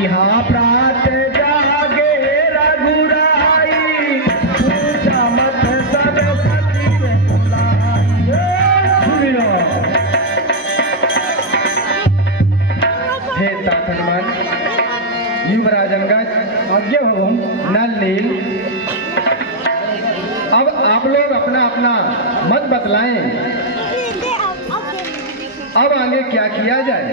यहाँ प्रात जागे रघुराई, पूछा मत सब सती से बुलाई। सुनियो हे तात हनुमान, युवराज अंगद, आज्ञा भवन, नल नील, अब आप लोग अपना अपना मत बतलाएं। अब आगे क्या किया जाए?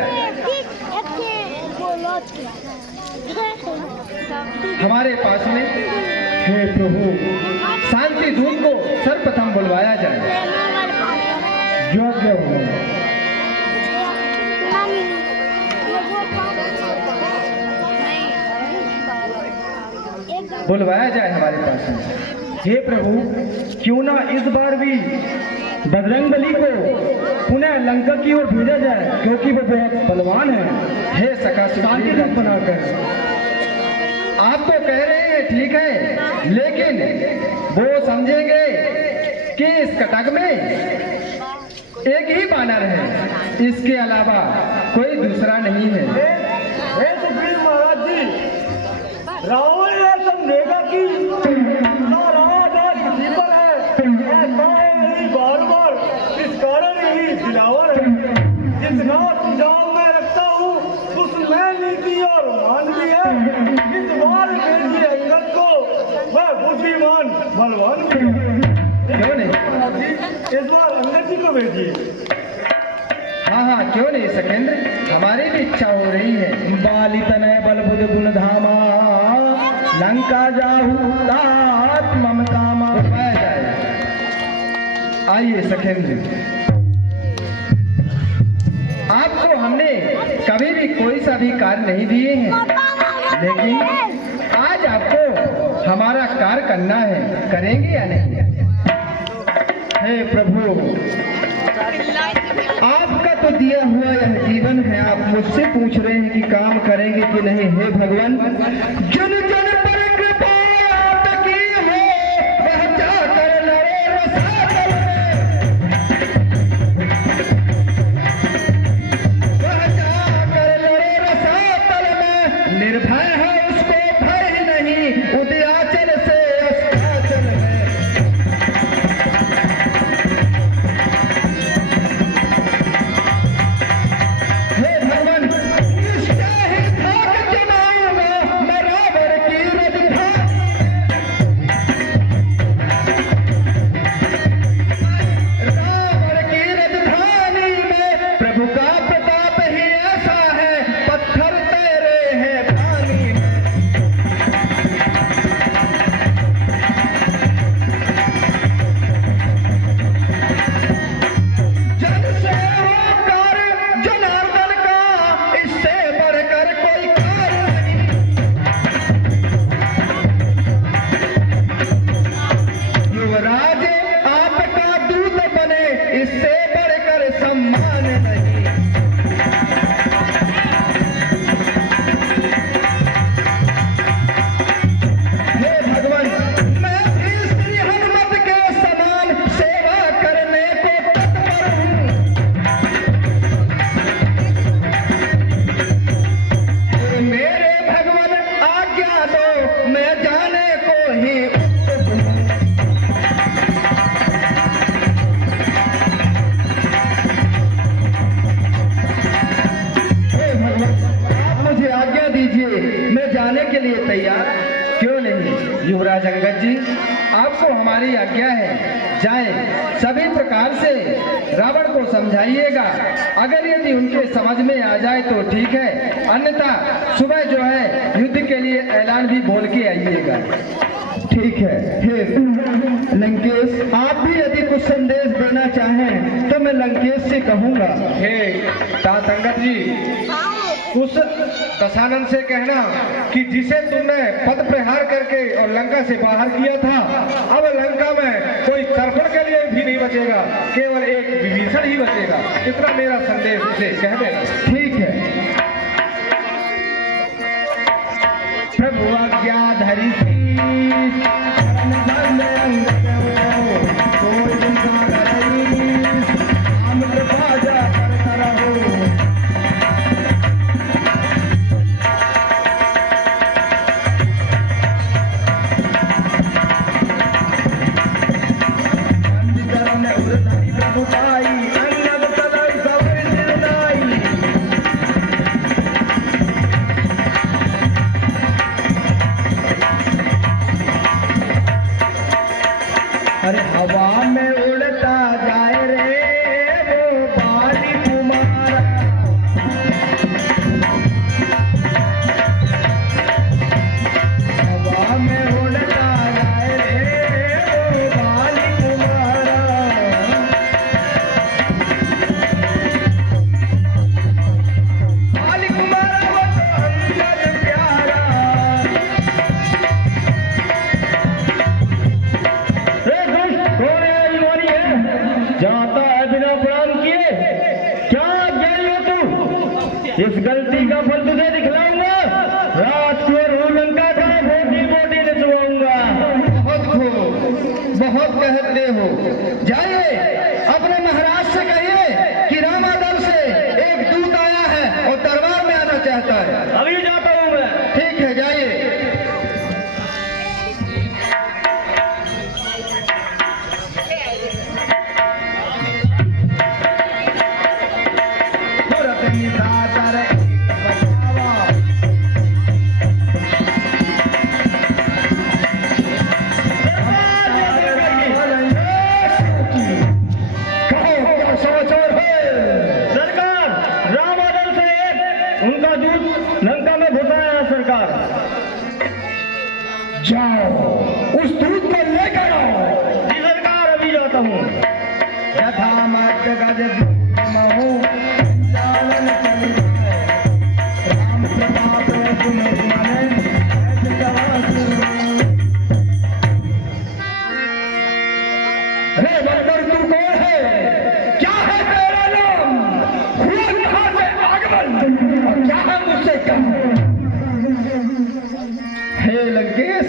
हमारे पास में हे प्रभु, शांति दूत को सर्वप्रथम बुलवाया जाए। योग्य हो बुलवाया जाए हमारे पास में। हे प्रभु, क्यों ना इस बार भी बजरंगबली को पुनः लंका की ओर भेजा जाए, क्योंकि वो बहुत बलवान है। हे सखा शांति रूप बनाकर, आप तो कह रहे हैं ठीक है, लेकिन वो समझेंगे कि इस कटक में एक ही बानर है, इसके अलावा कोई दूसरा नहीं है। हे सुग्रीव महाराज जी, रावण ये समझेगा कि राज आज किसी पर है, ऐसा है यही बार-बार, इस कारण यही दिलावर है। जितना सुझाव मैं रखता हूँ उसमें नीति और मान भी है। इस बार भेजिए अंगद को, वह बुद्धिमान बलवान भी है। क्यों नहीं? इस बार अंगद जी को भेजिए। हाँ हाँ, क्यों नहीं सकेंद्र, हमारी भी इच्छा हो रही है। बाली तनय बल बुध गुण धामा, लंका जाहू तात मम कामा। पाया जाए। आइए सखेंद्र, आपको हमने कभी भी कोई सा भी कार्य नहीं दिए हैं, लेकिन आज आपको हमारा कार्य करना है, करेंगे या नहीं? हे प्रभु, आपका तो दिया हुआ यह जीवन है, आप मुझसे पूछ रहे हैं कि काम करेंगे कि नहीं। हे भगवान, जन जन पर कृपा आपकी हो, वह जाकर लड़े रसातल में, वह जाकर लड़े रसातल में, निर्भय है उसको भय नहीं, उदयाचल से अस्ताचल में। युवराज अंगद जी, आपको हमारी आज्ञा है, जाएं, सभी प्रकार से रावण को समझाइएगा। अगर यदि उनके समझ में आ जाए तो ठीक है, अन्यथा सुबह जो है युद्ध के लिए ऐलान भी बोल के आइएगा। ठीक है। हे लंकेश, आप भी यदि कुछ संदेश देना चाहें तो मैं लंकेश से कहूँगा। हे तात अंगद जी, उस दशानन से कहना कि जिसे तुमने पद प्रहार करके और लंका से बाहर किया था, अब लंका में कोई तर्पण के लिए भी नहीं बचेगा, केवल एक विभीषण ही बचेगा। इतना मेरा संदेश उसे कह देना। ठीक है। प्रभु आज्ञा धरी इस गलती का फल तुझे दिखलाऊंगा। राजकुमार हो लंका का बोटी बोटी नचवाऊंगा। बहुत कहते हो। जाइए अपने महाराज से कहिए कि रामादल से एक दूत आया है और दरबार में आना चाहता है। अभी जाता हूं मैं। ठीक है, जाइए। उनका दूत लंका में घुसाया है सरकार। जाओ उस दूत को लेकर आओ। जी सरकार, अभी जाता हूँ। यथा मात्र गज महू जालन चल राम प्रताप तुम माने रे बंदर, तू कौन है? क्या है तेरा नाम? हुआ कहाँ से आगमन और क्या है मुझसे कहा? हे लंकेश,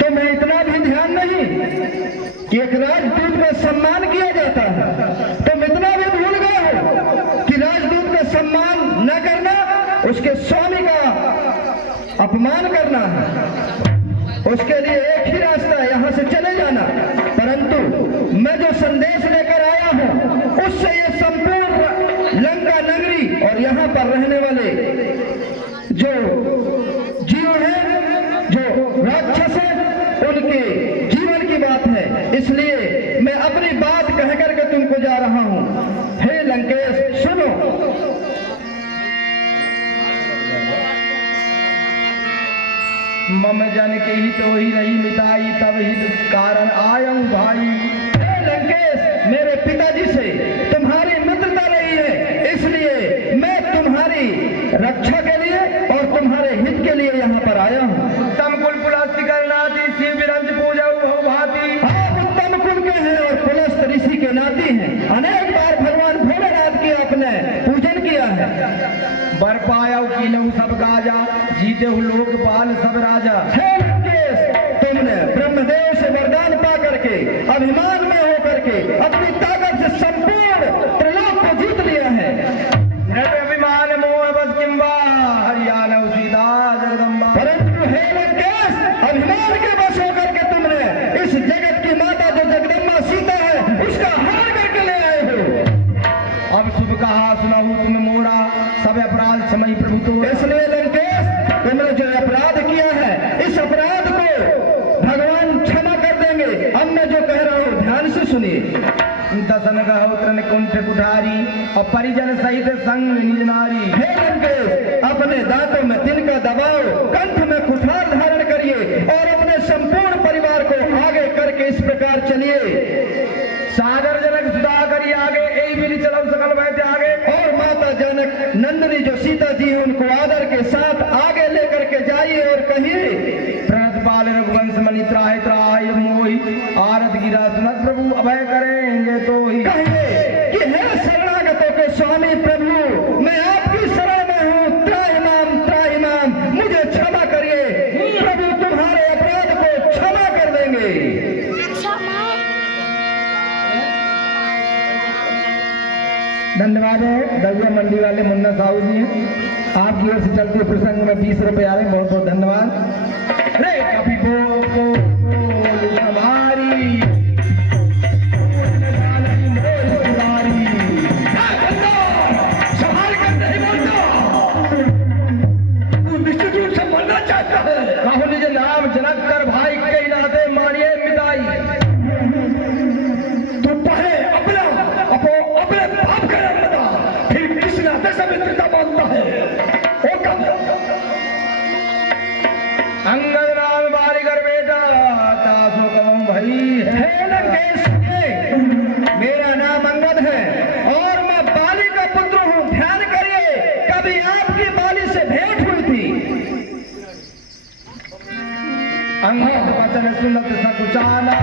तुम्हें इतना भी ध्यान नहीं कि एक राजदूत में सम्मान किया जाता है? तुम इतना भी भूल गए हो कि राजदूत का सम्मान न करना उसके स्वामी का अपमान करना है। उसके लिए एक ही रास्ता है, यहाँ से चले जाना। परंतु मैं जो संदेश लेकर आया हूँ उससे ये संपूर्ण लंका नगरी और यहाँ पर रहने वाले जो जीव हैं, जो राक्षस हैं, उनके जीवन की बात है। इसलिए मैं अपनी बात कह करके तुमको जा रहा हूँ। हे लंकेश, सुनो। मम जन के हित ही रही मिताई, तब हित कारण आयं भाई। हे लंकेश, मेरे पिताजी से तुम्हारी मित्रता रही है, इसलिए मैं तुम्हारी रक्षा के लिए और तुम्हारे हित के लिए यहाँ पर आया हूँ। उत्तम कुल पुलस्त्य करनाती, शिव विरंज पूजा भव भांति। आप उत्तम कुल के हैं और पुलस्त ऋषि के नाती हैं। अनेक बार भगवान भोलेनाथ की आपने पूजन किया है। बर पाया कीनऊ सब गाजा, जीते हु लोकपाल सब राजा। हे लंकेश, तुमने ब्रह्मदेव से वरदान पा करके अभिमान में होकर के अपनी ताकत से संपूर्ण त्रिलोक को जीत लिया है। नृप अभिमान मोह बस किंबा, हरियाणा सीता जगदम्बा। परंतु हे लंकेश, अभिमान के बस होकर के तुमने इस जगत की माता जो जगदम्बा सीता है उसका हार करके ले आए हो। अब शुभ कहा सुनाऊ तुम मोरा, सब अपराध क्षमई प्रभु तो। इसलिए लंकेश, तुमने जो अपराध किया है इस अपराध को भगवान क्षमा कर देंगे। अब मैं जो कह रहा हूँ ध्यान से सुनिए। दसन गहोत्रन कुंठ कुठारी, और परिजन सहित संग निज नारी। हे लंकेश, अपने दांतों में तिनका दबाओ, कंठ में कुठार धारण करिए और अपने संपूर्ण परिवार को आगे करके इस प्रकार चलिए। सागर जनक सुधा करी आगे, यही भी चलो सकल वैद्य आगे। और माता जनक नंदिनी जो सीता जी है उनको आदर के साथ आगे लेकर के जाइए और कहिए, प्रणत पाल रघुवंश मणि त्राहि त्राहि मोहि, आरत गिरा सुनत प्रभु अभय करेंगे तो ही। कहिए कि हे शरणागतों के स्वामी प्रभु, मैं आपकी शरण में हूँ। त्राहिमाम, मुझे क्षमा करिए। प्रभु तुम्हारे अपराध को क्षमा कर देंगे। धन्यवाद है दलिया मंडी वाले मुन्ना साहू जी हैं। आपकी ओर से चलते प्रसंग में 20 रुपए आ रहे हैं, बहुत बहुत धन्यवाद। रे कभी हमारी संभाल कर नहीं बोलता, तू निश्चित रूप से मरना चाहता है। राहुल निज नाम जनक कर भाई कई नाते मारिए मिताई। तू पहले अपने बाप का नाम बता, फिर किस नाते से मित्रता मानता है। ओ कब अंगद नाम बारीगर बेटा, तासो कहूं भाई है। हे लंकेश, मेरा नाम अंगद है और मैं बाली का पुत्र हूँ। ध्यान करिए, कभी आपकी बाली से भेंट हुई थी। अंगद वचन सुनत सकुचाला,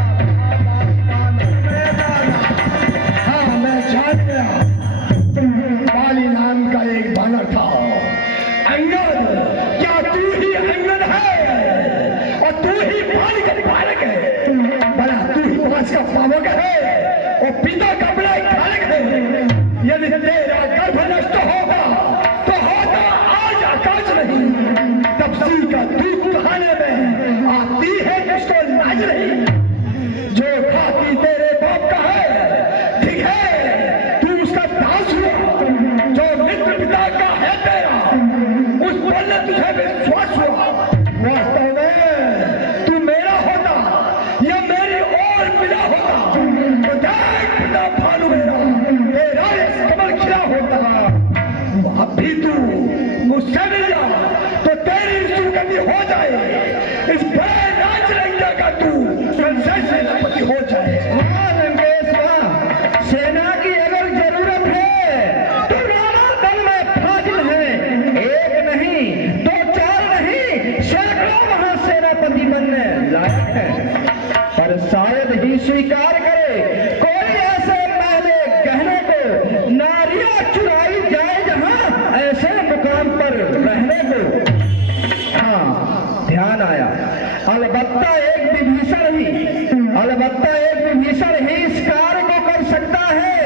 हाँ, मैं जान गया। बाली नाम का एक बानर था। का दूध कहाने में आती है किसको लाज नहीं। जो खाती तेरे बाप का है ठीक है, तू उसका दास हुआ। जो मित्र पिता का है तेरा, उस पर ने तुझे विश्वास हुआ। वास्तव में तू मेरा होता या मेरी और पिता होता तो देख पिता भानु मेरा तेरा कमल खिला होता। अब भी तू मुझसे मिल जा तो तेरी सुगति हो जाए। इस बड़े राजरंगा का तू सेनापति हो जाए। सेना की अगर जरूरत है तो राणा दल में फाजिल है। एक नहीं दो चार नहीं सैकड़ों महासेनापति बनने लायक है। पर शायद ही स्वीकार करे कोई ऐसे महले गहने को नारियां चुराई जाए जहां ऐसे मुकाम पर रहने को। हाँ ध्यान आया, अलबत्ता एक विभीषण ही इस कार्य को कर सकता है।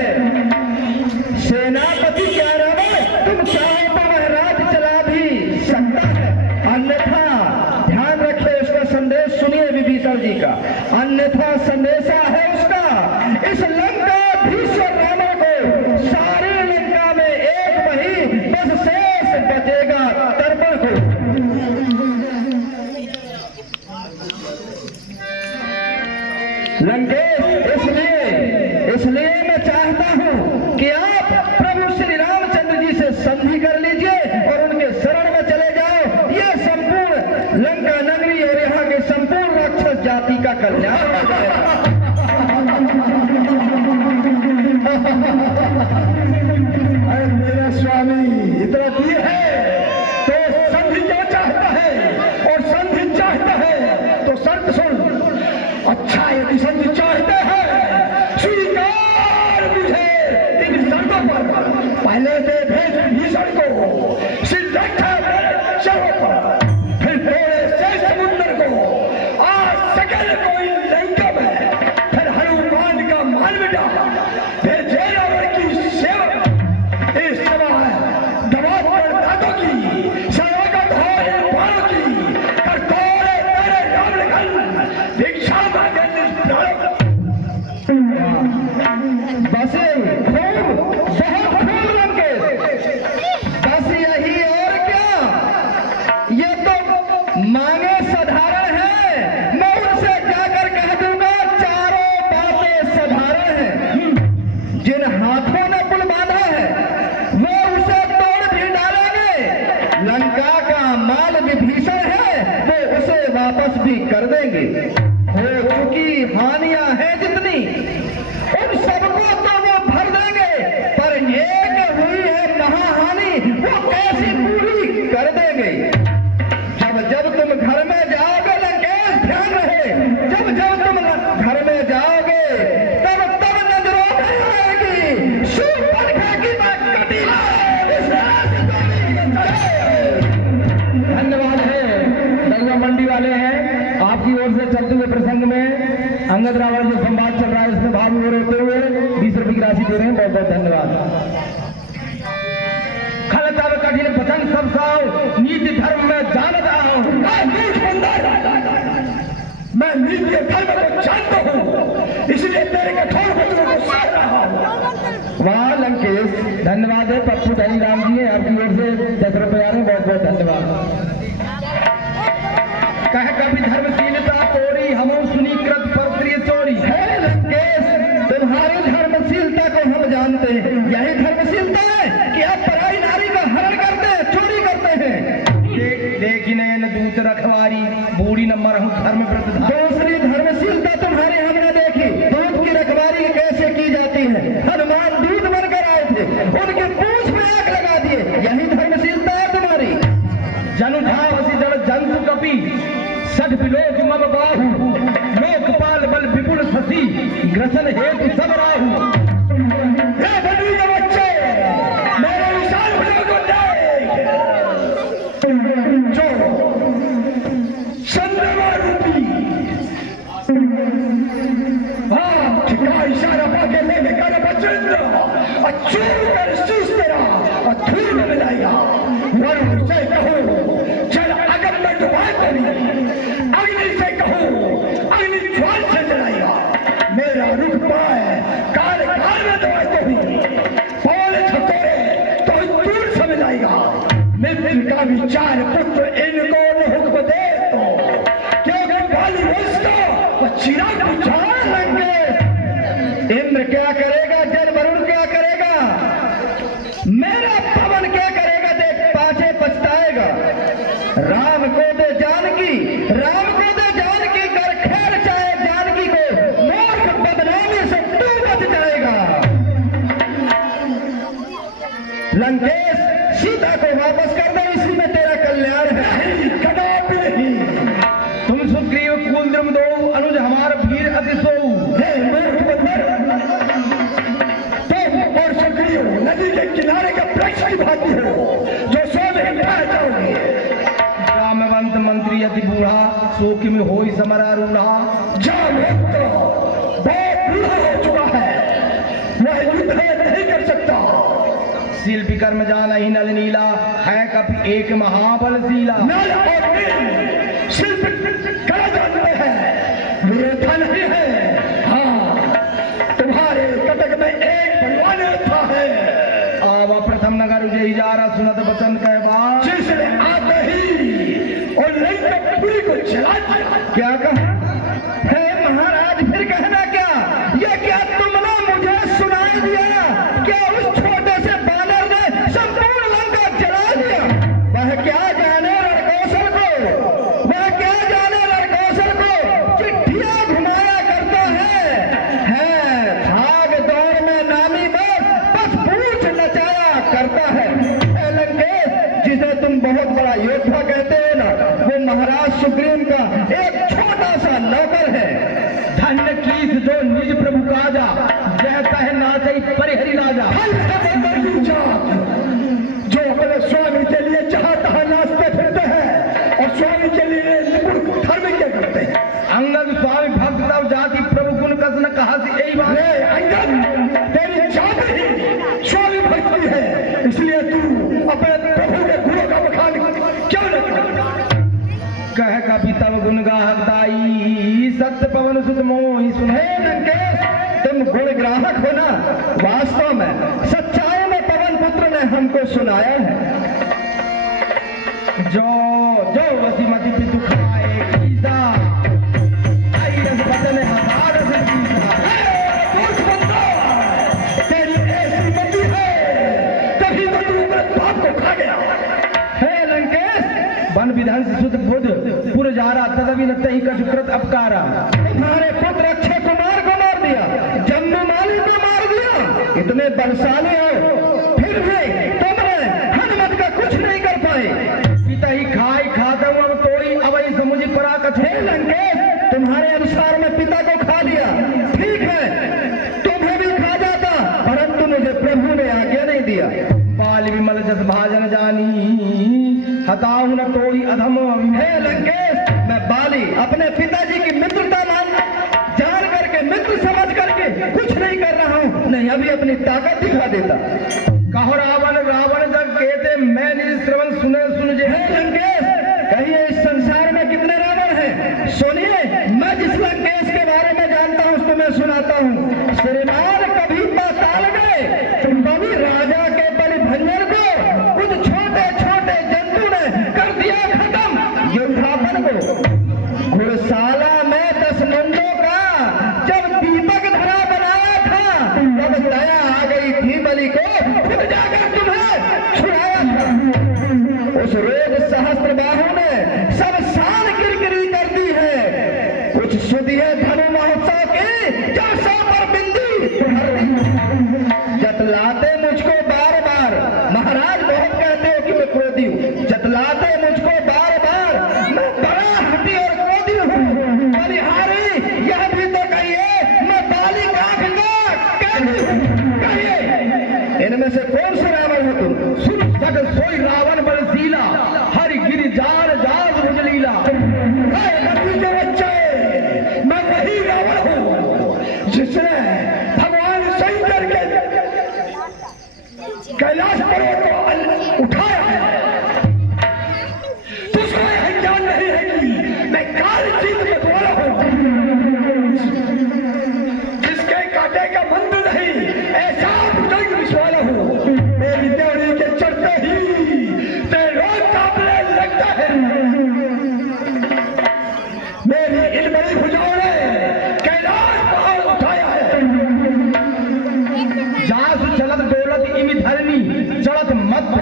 सेनापति क्या रावण, तुम चाहो तो वह राज चला भी सकता है, अन्यथा ध्यान रखिए उसका संदेश सुनिए विभीषण जी का। अन्यथा संदेशा है उसका इस लंकाधीश्वर रावण को सारी लंका में एक वही बस शेष बचेगा तर्पण को। लंकेश इसलिए मैं चाहता हूं कि आप प्रभु श्री रामचंद्र जी से संधि कर लीजिए और उनके शरण में चले जाओ। ये संपूर्ण लंका नगरी और यहाँ के संपूर्ण राक्षस जाति का कल्याण हो जाएगा। अरे मेरे स्वामी इतना प्रिय है तो संधि क्या चाहता है, और संधि चाहता है तो शर्त सुन। अच्छा यदि संधि चाहते हैं स्वीकार मुझे इन शर्तों पर। पहले दे भेज भीषण को सिद्धक्षा मेरे चरों पर, फिर तोड़े से समुद्र को आज सकल कोई लंका में, फिर हनुमान का मान मिटा, फिर जयरावण की सेवा इस समय दबाव पर दादों की सरोगत हो इन बाणों की कर तोड़े तेरे राम लखन भिक्षा मांगे बस खूब बहुत खूब लंकेश, बस यही और क्या। ये तो मांगे साधारण है, मैं उनसे जाकर कह दूंगा चारों बातें साधारण हैं। जिन हाथों ने पुल बांधा है वो उसे तोड़ भी डालेंगे। लंका का माल विभीषण है वो उसे वापस भी कर देंगे। हो चुकी हानियां हैं जितनी उन सबको तो वो भर देंगे, पर एक हुई है महाहानि वो कैसी पूरी कर देंगे। जब तुम घर में जाओगे लंकेश ध्यान रहे, जब तुम घर में जाओगे तब नजरों में आएगी शूर्पणखा की मैं कटी। धन्यवाद है दरुआ मंडी वाले हैं आपकी ओर से चलते हुए प्रसंग में अंगद रावण जो संवाद चल रहा है इसमें भाग में होते हुए 20 रुपए की राशि दे रहे हैं। बहुत बहुत धन्यवाद। खल तब कठिन पसंद सब साओ नीति धर्म में जानता हूँ। मैं नीति धर्म को जानता हूँ इसलिए तेरे कठोर वचनों को सह रहा हूँ। वाह लंकेश, धन्यवाद है पप्पू धनी राम जी है आपकी ओर से 10 रुपए आ रहे हैं। बहुत बहुत धन्यवाद। कह कभी धर्मशीलता तोरी हम सुनी कृत पर प्रिय चोरी है लंकेश, तुम्हारी धर्मशीलता को हम जानते हैं। यही धर्मशीलता है कि आप पराई नारी का हरण करते हैं, चोरी करते हैं। देखी नयन दूत रखवारी बूढ़ी न मरहूं धर्म व्रत। दूसरी धर्मशीलता तुम्हारी हमने देखी, दूध की रखवारी कैसे की जाती है। हनुमान दूध बनकर आए थे, उनके पूंछ में आग लगा दिए, यही धर्मशीलता है तुम्हारी। जनुधावसी जड़ जंतु कपि सठ विलोक मम बाहु लोकपाल बल विपुल शशि ग्रसन हेतु सब राहु। के बच्चे मेरे विशाल भुजों को देख, जो चंद्रमा रूपी का इशारा पाके लेने का बचेंद्र अचूक कर शीश तेरा और धूल में मिलाएगा। वरुण से कहो चल अगम में डुबा मित्र का विचार पुत्र इनको न हुक्म दे तो क्योंकि बाली उसका वह चिराग बुझा लंके इंद्र क्या करेगा, जल वरुण क्या करेगा, मेरा पवन क्या करेगा, देख पाछे पछताएगा। राम को दे जानकी, राम को दे जानकी कर खैर चाहे जानकी को, मूर्ख बदनामी से तू बच जाएगा। लंकेश सीता को वापस कर दो, इसी में तेरा कल्याण है। कदापि नहीं। तुम सुग्रीव कुल द्रुम दो अनुज हमार वीर अति सोऊ। हे मूर्ख बंदर, तुम और सुग्रीव नदी के किनारे का वृक्ष की भांति हो जो सोने ढह जाओगे। जामवंत मंत्री अति बूढ़ा शोक में होई समरा रूढ़ा। जामवंत बहुत बूढ़ा हो चुका है, वह युद्ध नहीं कर सकता। शिल्पी कर्म जाना ही नल नीला है कभी एक महाबलशीला। नल और नील शिल्प कला जानते हैं, विरोधा नहीं है। हाँ, तुम्हारे कटक में एक बलवान था है। आव प्रथम नगर जय जारा सुनत बचन कह बात। जिसने आते ही और लंकापुरी को जला दिया। क्या कहा है महाराज, फिर कहना क्या, ये क्या तुमने मुझे सुनाई दिया, क्या उस छोटे से बानर ने संपूर्ण लंका जला दिया। वह क्या जाने रणकौशल को, वह क्या जाने रणकौशल को, चिट्ठियां घुमाया करता है भाग दौड़ में नामी बस पूछ नचाया करता है। ए लंकेश, जिसे तुम बहुत बड़ा योद्धा कहते हो ना, वो महाराज सुग्रीव का एक छोटा सा नौकर है। धन्य कीस जो निज प्रभु काजा, जहता है नाचई परिहरि लाजा। जो अपने स्वामी के लिए चाहता है नाचते फिरते हैं और स्वामी के लिए निपुण धर्म क्या करते हैं। अंगद स्वामी भक्त तब जाति प्रभु गुण कस न कहा यही बात। अरे अंगद, तेरी जाति ही स्वामी भक्ति है, इसलिए तू अपने प्रभु के गुणों का बखान क्यों न करता। कह कभी तब गुण गाहकदाई सत्य पवन सुत मोहि सुने। लंकेश, तुम गुण ग्राहक हो ना, वास्तव में सच्चाई में पवन पुत्र ने हमको सुनाया है। जो जो वसीमती पितु खाए कीसा, आई रस बदन हजार से कीसा। मूर्ख बंदा, तेरी ऐसी मति है, तभी तो तू अपने बाप को खा गया। हे लंकेश, वन विधान से सुध बुध पुर जारा तदवि न तही कशुकृत अपकारा। तुम्हारे पुत्र अक्षय कुमार को मार दिया, जम्बूमाली को मार दिया, इतने बलशाली हो, फिर भी तुमने हनुमत का कुछ नहीं कर पाए। पिता ही खाए खाता हूँ अब तोड़ी अवई समुझी परा कछे। हे लंकेश, तुम्हारे अनुसार मैं पिता को खा लिया, ठीक है तुम्हें भी खा जाता, परंतु मुझे प्रभु ने आज्ञा नहीं दिया। बाल विमल जस भाजन जानी हताहु न तोड़ी अधम। हे लंकेश, मैं बाली अपने पिताजी की मित्रता जान करके, मित्र समझ करके कुछ नहीं कर रहा हूँ, नहीं अभी अपनी ताकत दिखा देता। कहो रावण रावण जग कहते मैं निज श्रवण सुने सुन जे। हे लंकेश, कहिए इस संसार में कितने रावण हैं? सुनिए, मैं जिस लंकेश के बारे में जानता हूँ तुम्हें सुनाता हूँ। श्रीमान कभी पाताल गए, कभी राजा के परिभंजन को कुछ छोटे छोटे जंतु ने कर दिया खत्म युद्धापन को। घुड़शाला में 10 मुंडों का जब दीपक धरा बनाया था, तब दया आ गई थी बलि को, खुद जाकर तुम्हें छुड़ाया था। उस रोज सहस्त्र बाहु ने सब शान किरकिरी कर दी है। कुछ सुधिए धनु महोत्सव की जब सौ पर बिंदी भर दी। जतलाते मुझको बार बार, महाराज बहुत कहते हो कि मैं क्रोधी हूँ, जतलाते मुझको बार बार, मैं बड़ा हठी और क्रोधी हूँ। बलिहारी यह भी तो कहिए मैं बाली काख का कहिए, इनमें से कौन सा रावण हो तुम? सुन सक सोई रावण बलशीला, हरि गिरि जार जाग भुजलीला। के बच्चे, मैं वही रावण हूँ जिसने भगवान शंकर के कैलाश पर्वत को उठाया है। तुझको यह ज्ञान नहीं है कि मैं काल जीत में द्वारा हूँ, जिसके काटे का मंद नहीं, ऐसा भुजंग विश्वाला हूँ। मेरी देवड़ी के चढ़ते ही तेरे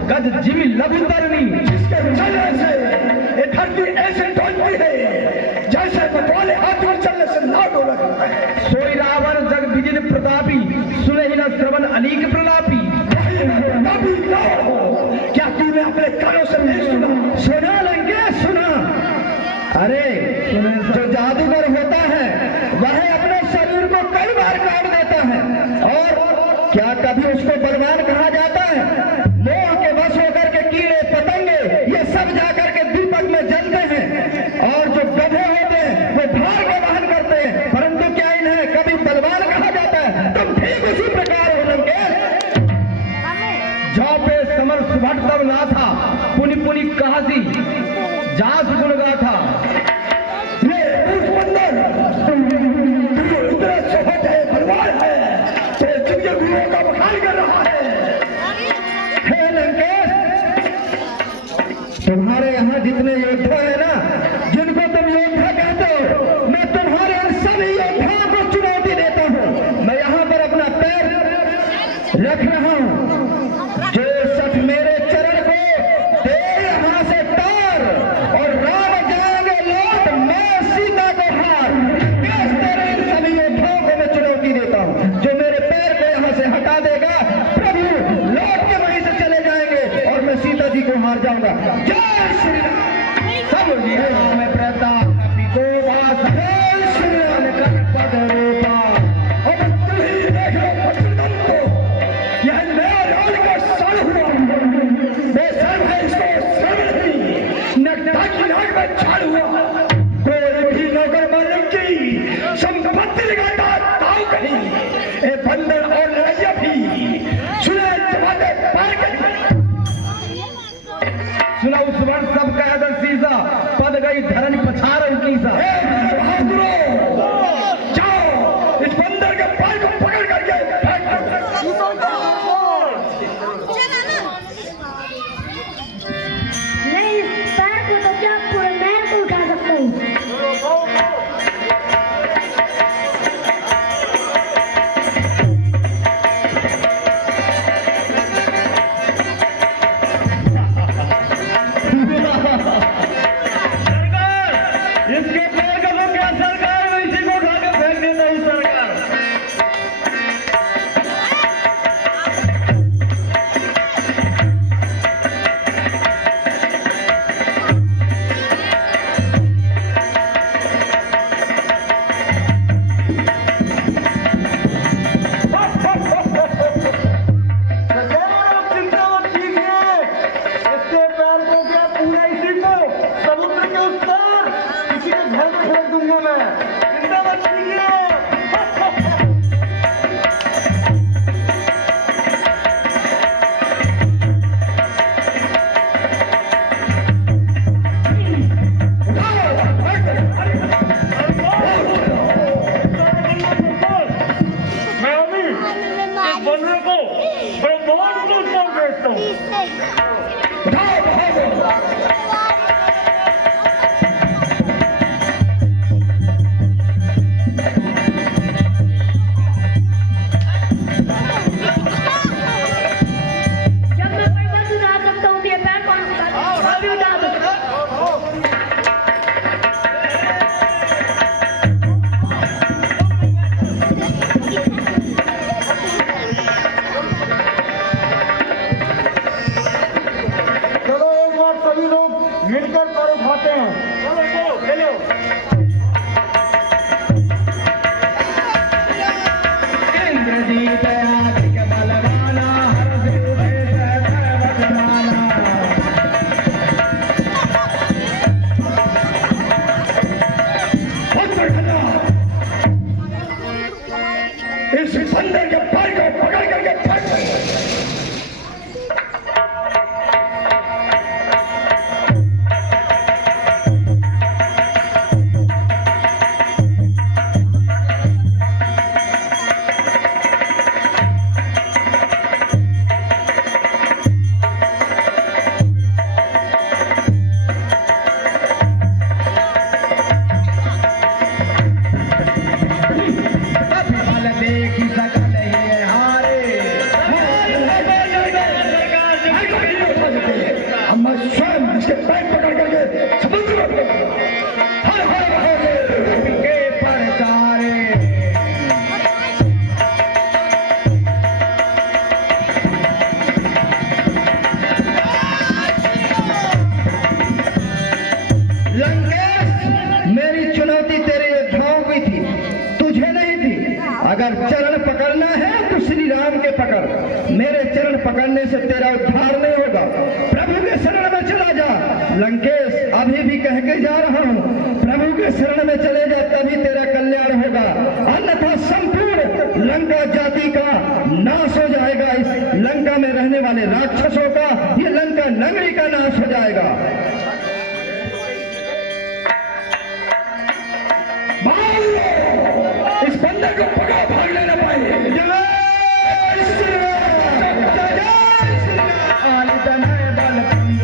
गज जिमी लघु तरनी, जिसके चलने से ये धरती ऐसे डोलती है जैसे बटवाले हाथी के चलने से ना डोला करता है। सोई रावण जग विजित प्रतापी, सुने ही न श्रवण अलीक प्रलापी। कभी ना हो, क्या तूने अपने कानों से नहीं सुना? सुना लंकेश सुना। अरे जो जादूगर होता है वह अपने शरीर को कई बार काट देता है, और क्या कभी उसको बलवान कहा जाता है? मोह के वश होकर के कीड़े पतंगे ये सब जाकर के दीपक में जलते हैं, और जो गधे होते हैं वो भार के वहन करते हैं, परंतु क्या इन्हें कभी बलवान कहा जाता है? तुम ठीक उसी प्रकार हो लंकेश। जौ पे समर सुभट तब ना था, पुनि पुनि कहासी जास गुण गा था। ये उस बंदर तू इतना सहज है, बलवान है, तेरे जिनके गुरुओं का बखान कर रहा है। हे लंकेश, तुम्हारे यहाँ जितने योद्धा है ना, जिनको तुम योद्धा कहते हो, मैं तुम्हारे इन सभी योद्धाओं को चुनौती देता हूँ। मैं यहाँ पर अपना पैर रख रहा हूँ। जो शख्स मेरे चरण को दे यहाँ से तार, और राम जाएंगे लौट, मैं सीता को हार। लंकेश, तेरे इन सभी योद्धाओं को मैं चुनौती देता हूँ। जो मेरे पैर को यहाँ से हटा देगा, प्रभु लौट के वहीं से चले जाएंगे और मैं सीता जी को हार जाऊंगा। जय श्री राम। सब लीला में प्रताप कपि को वास, जय श्री राम। पद रूपा। अब तुम ही देख लो पतितम को, यह नया राज का सन हुआ। बेशर्म है, इसको शर्म नहीं, नग्नता की नाक में छाड़ हुआ। कोई भी नौकर मालिक की संपत्ति लगाता ताऊ कहीं, ए बंदर और लड़ैया भी सुने जमाते पार कहीं। सुना उस वर्ण सब कह दर सीसा, पद गई धरन पछार कीसा। ए मेरे बहादुरों, जाओ इस बंदर के पैर को पकड़ करके फेंक दो। नहीं, इस पैर को तो क्या पूरे महल को उठा सकता हूँ। इसके पैर का तो क्या सरकार, मैं इसी को उठा के फेंक देता हूँ सरकार। चिंता मत कीजिए, इसके पैर को क्या पूरा इसी को समुद्र के उस पार किसी के घर में फेंक दूंगा मैं। चिंता मत कीजिए। मैं अभी इस बंदर को ब्रह्मांड को छोड़ भेजता हूँ। उठाओ बहादुर। जब मैं पर्वत उठा सकता हूँ, तो ये पैर कौन उठा अभी उठा दो। चलो एक बार सभी लोग मिलकर पैर उठाते हैं। चलो ले लो। इंद्रजीत आदिक बलवाना, हर सिर सहस्र वदनाना। इस बंदर के पैर को पकड़ करके फेंक दो। अगर चरण पकड़ना है तो श्री राम के पकड़। मेरे चरण पकड़ने से तेरा उद्धार नहीं होगा। प्रभु के शरण में चला जा। लंकेश, अभी भी कह के जा रहा हूँ, प्रभु के शरण में चले जा, तभी तेरा कल्याण होगा। अन्यथा संपूर्ण लंका जाति का नाश हो जाएगा। इस लंका में रहने वाले राक्षसों का, ये लंका नगरी का नाश हो जाएगा। इस बंदर को पकड़ो, भागने न पाए। जय श्री राम, जय श्री राम। आलिदनाय बालकुंड।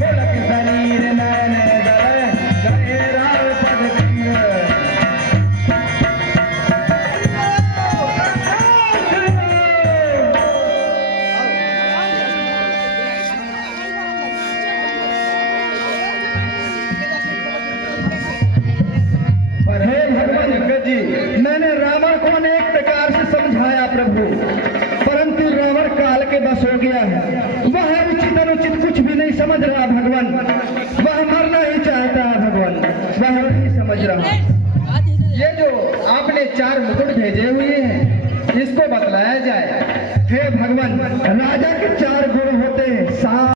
तिलक शरीर नयन दल, जय राम पद किंग। हे भगवान जगत जी, मैंने रावण को अनेक प्रकार से समझाया प्रभु, परंतु रावण काल के बस हो गया है। वह उचित अनुचित कुछ भी नहीं समझ रहा भगवान। वह मरना ही चाहता है भगवान, वह नहीं समझ रहा। ये जो आपने 4 मुकुट भेजे हुए हैं, इसको बतलाया जाए। हे भगवान, राजा के 4 गुण होते हैं,